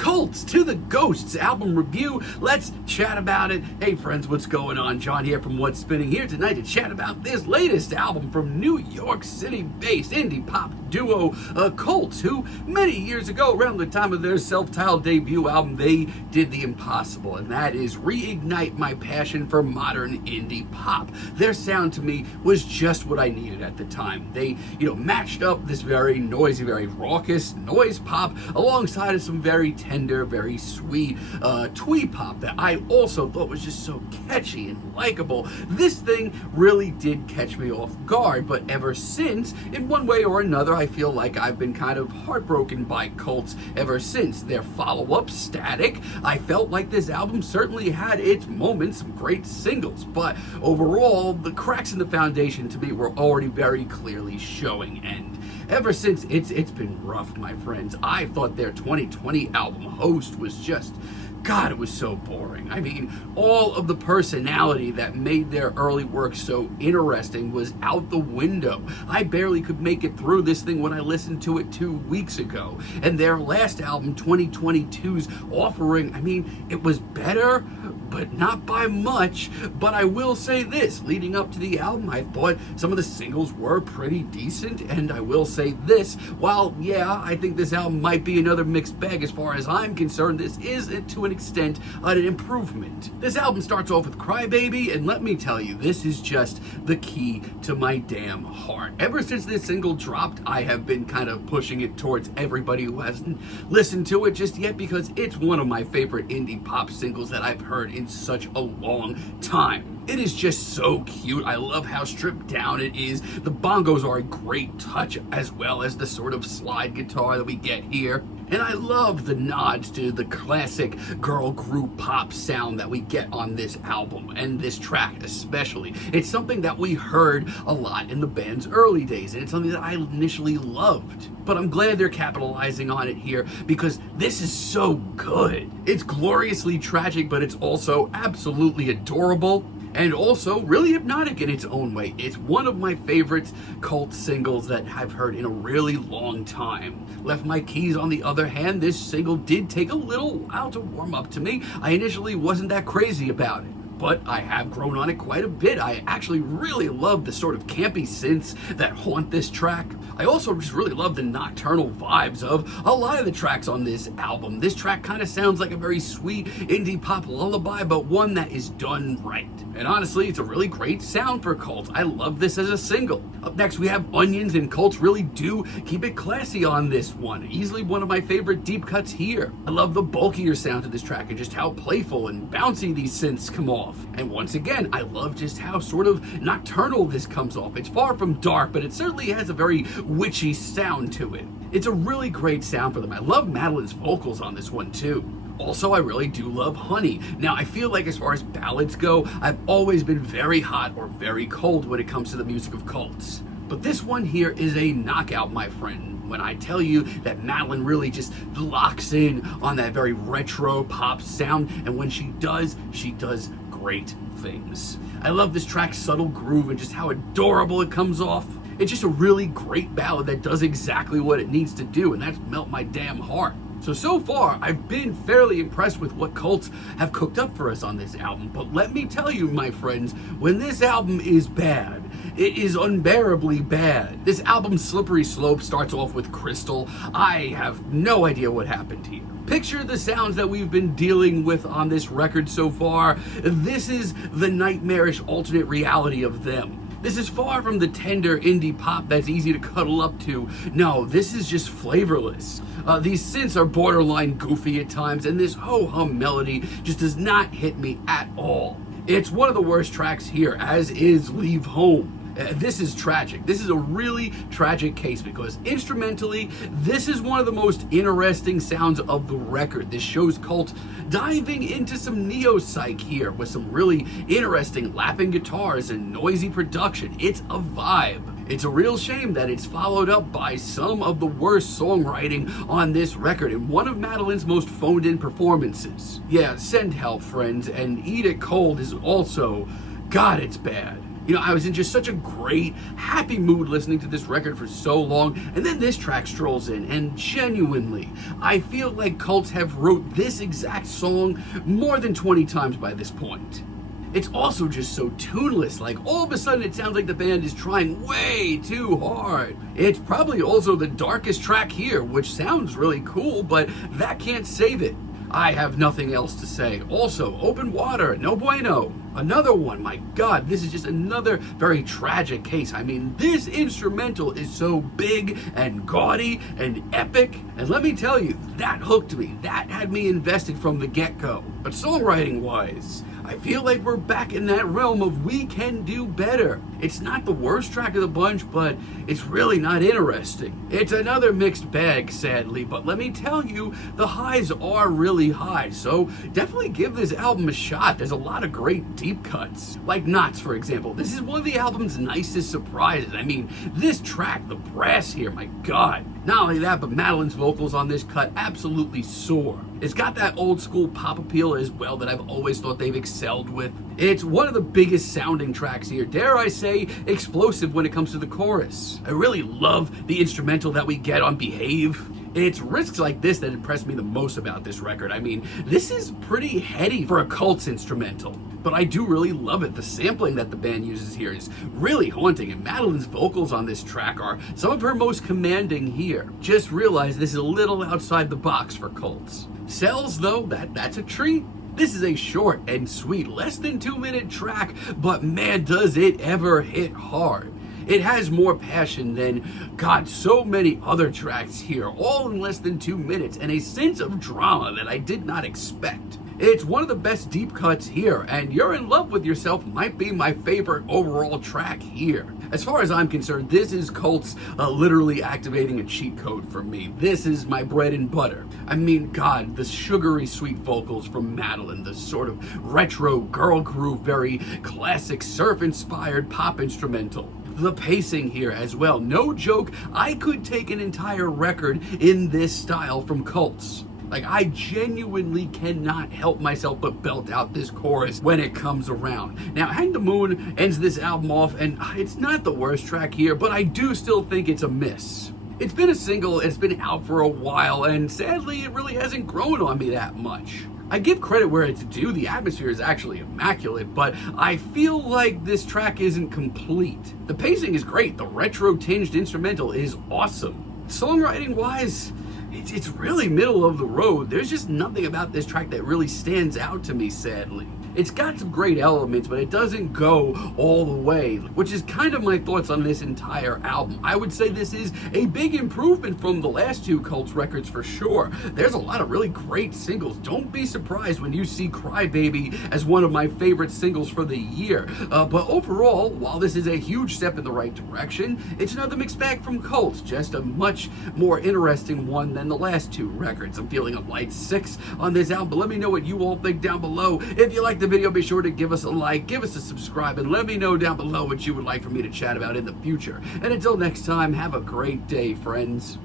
Cults to the Ghosts album review. Let's chat about it. Hey friends, what's going on? John here from What's Spinning, here tonight to chat about this latest album from New York City-based indie pop duo Cults, who many years ago, around the time of their self-titled debut album, they did the impossible, and that is reignite my passion for modern indie pop. Their sound to me was just what I needed at the time. They, matched up this very noisy, very raucous noise pop alongside of some very tender, very sweet twee pop that I also thought was just so catchy and likable. This thing really did catch me off guard, but ever since, in one way or another, I feel like I've been kind of heartbroken by Cults ever since. Their follow-up, Static, I felt like this album certainly had its moments, some great singles, but overall, the cracks in the foundation to me were already very clearly showing, and ever since, it's been rough, my friends. I thought their 2020 album Host was just, God, it was so boring. I mean, all of the personality that made their early work so interesting was out the window. I barely could make it through this thing when I listened to it 2 weeks ago. And their last album, 2022's Offering, I mean, it was better, but not by much. But I will say this, leading up to the album, I thought some of the singles were pretty decent, and I will say this, while, yeah, I think this album might be another mixed bag as far as I'm concerned, this is, to an extent, an improvement. This album starts off with Crybaby, and let me tell you, this is just the key to my damn heart. Ever since this single dropped, I have been kind of pushing it towards everybody who hasn't listened to it just yet, because it's one of my favorite indie pop singles that I've heard in such a long time. It is just so cute. I love how stripped down it is. The bongos are a great touch, as well as the sort of slide guitar that we get here. And I love the nods to the classic girl group pop sound that we get on this album, and this track especially. It's something that we heard a lot in the band's early days, and it's something that I initially loved. But I'm glad they're capitalizing on it here, because this is so good. It's gloriously tragic, but it's also absolutely adorable, and also really hypnotic in its own way. It's one of my favorite Cult singles that I've heard in a really long time. Left My Keys, on the other hand, this single did take a little while to warm up to me. I initially wasn't that crazy about it, but I have grown on it quite a bit. I actually really love the sort of campy synths that haunt this track. I also just really love the nocturnal vibes of a lot of the tracks on this album. This track kind of sounds like a very sweet indie pop lullaby, but one that is done right. And honestly, it's a really great sound for Cults. I love this as a single. Up next, we have Onions, and Cults really do keep it classy on this one. Easily one of my favorite deep cuts here. I love the bulkier sound of this track and just how playful and bouncy these synths come off. And once again, I love just how sort of nocturnal this comes off. It's far from dark, but it certainly has a very witchy sound to it. It's a really great sound for them. I love Madeline's vocals on this one too. Also, I really do love Honey. Now, I feel like as far as ballads go, I've always been very hot or very cold when it comes to the music of Cults. But this one here is a knockout, my friend, when I tell you that Madeline really just locks in on that very retro pop sound, and when she does great things. I love this track's subtle groove and just how adorable it comes off. It's just a really great ballad that does exactly what it needs to do, and that's melt my damn heart. So far, I've been fairly impressed with what Cults have cooked up for us on this album, but let me tell you, my friends, when this album is bad, it is unbearably bad. This album's slippery slope starts off with Crystal. I have no idea what happened here. Picture the sounds that we've been dealing with on this record so far. This is the nightmarish alternate reality of them. This is far from the tender indie pop that's easy to cuddle up to. No, this is just flavorless. These synths are borderline goofy at times, and this ho-hum melody just does not hit me at all. It's one of the worst tracks here, as is Leave Home. This is tragic. This is a really tragic case, because instrumentally, this is one of the most interesting sounds of the record. This shows Cult diving into some neo-psych here with some really interesting lapping guitars and noisy production. It's a vibe. It's a real shame that it's followed up by some of the worst songwriting on this record and one of Madeline's most phoned-in performances. Yeah, send help, friends, and Eat It Cold is also, God, it's bad. You know, I was in just such a great, happy mood listening to this record for so long, and then this track strolls in, and genuinely, I feel like Cults have wrote this exact song more than 20 times by this point. It's also just so tuneless, like all of a sudden it sounds like the band is trying way too hard. It's probably also the darkest track here, which sounds really cool, but that can't save it. I have nothing else to say. Also, Open Water, no bueno. Another one, my God, this is just another very tragic case. I mean, this instrumental is so big and gaudy and epic. And let me tell you, that hooked me. That had me invested from the get-go. But songwriting-wise, I feel like we're back in that realm of we can do better. It's not the worst track of the bunch, but it's really not interesting. It's another mixed bag, sadly, but let me tell you, the highs are really high, so definitely give this album a shot. There's a lot of great deep cuts. Like Knots, for example. This is one of the album's nicest surprises. I mean, this track, the brass here, my God. Not only that, but Madeline's vocals on this cut absolutely soar. It's got that old school pop appeal as well that I've always thought they've excelled with. It's one of the biggest sounding tracks here, dare I say, explosive when it comes to the chorus. I really love the instrumental that we get on Behave. It's risks like this that impressed me the most about this record. I mean, this is pretty heady for a Cults instrumental, but I do really love it. The sampling that the band uses here is really haunting, and Madeline's vocals on this track are some of her most commanding here. Just realize this is a little outside the box for Cults. Cells, though, that's a treat. This is a short and sweet, less than 2-minute track, but man, does it ever hit hard. It has more passion than, God, so many other tracks here, all in less than 2 minutes, and a sense of drama that I did not expect. It's one of the best deep cuts here, and You're in Love with Yourself might be my favorite overall track here. As far as I'm concerned, this is Cults literally activating a cheat code for me. This is my bread and butter. I mean, God, the sugary sweet vocals from Madeline, the sort of retro girl groove, very classic surf-inspired pop instrumental. The pacing here as well. No joke, I could take an entire record in this style from Cults. Like, I genuinely cannot help myself but belt out this chorus when it comes around. Now, Hang the Moon ends this album off, and it's not the worst track here, but I do still think it's a miss. It's been a single, it's been out for a while, and sadly, it really hasn't grown on me that much. I give credit where it's due, the atmosphere is actually immaculate, but I feel like this track isn't complete. The pacing is great, the retro-tinged instrumental is awesome. Songwriting-wise, it's really middle of the road. There's just nothing about this track that really stands out to me, sadly. It's got some great elements, but it doesn't go all the way, which is kind of my thoughts on this entire album. I would say this is a big improvement from the last two Cults records for sure. There's a lot of really great singles. Don't be surprised when you see Crybaby as one of my favorite singles for the year. But overall, while this is a huge step in the right direction, it's another mixed bag from Cults, just a much more interesting one than the last two records. I'm feeling a light 6 on this album, but let me know what you all think down below. If you like the video, be sure to give us a like, give us a subscribe, and let me know down below what you would like for me to chat about in the future. And until next time, have a great day, friends.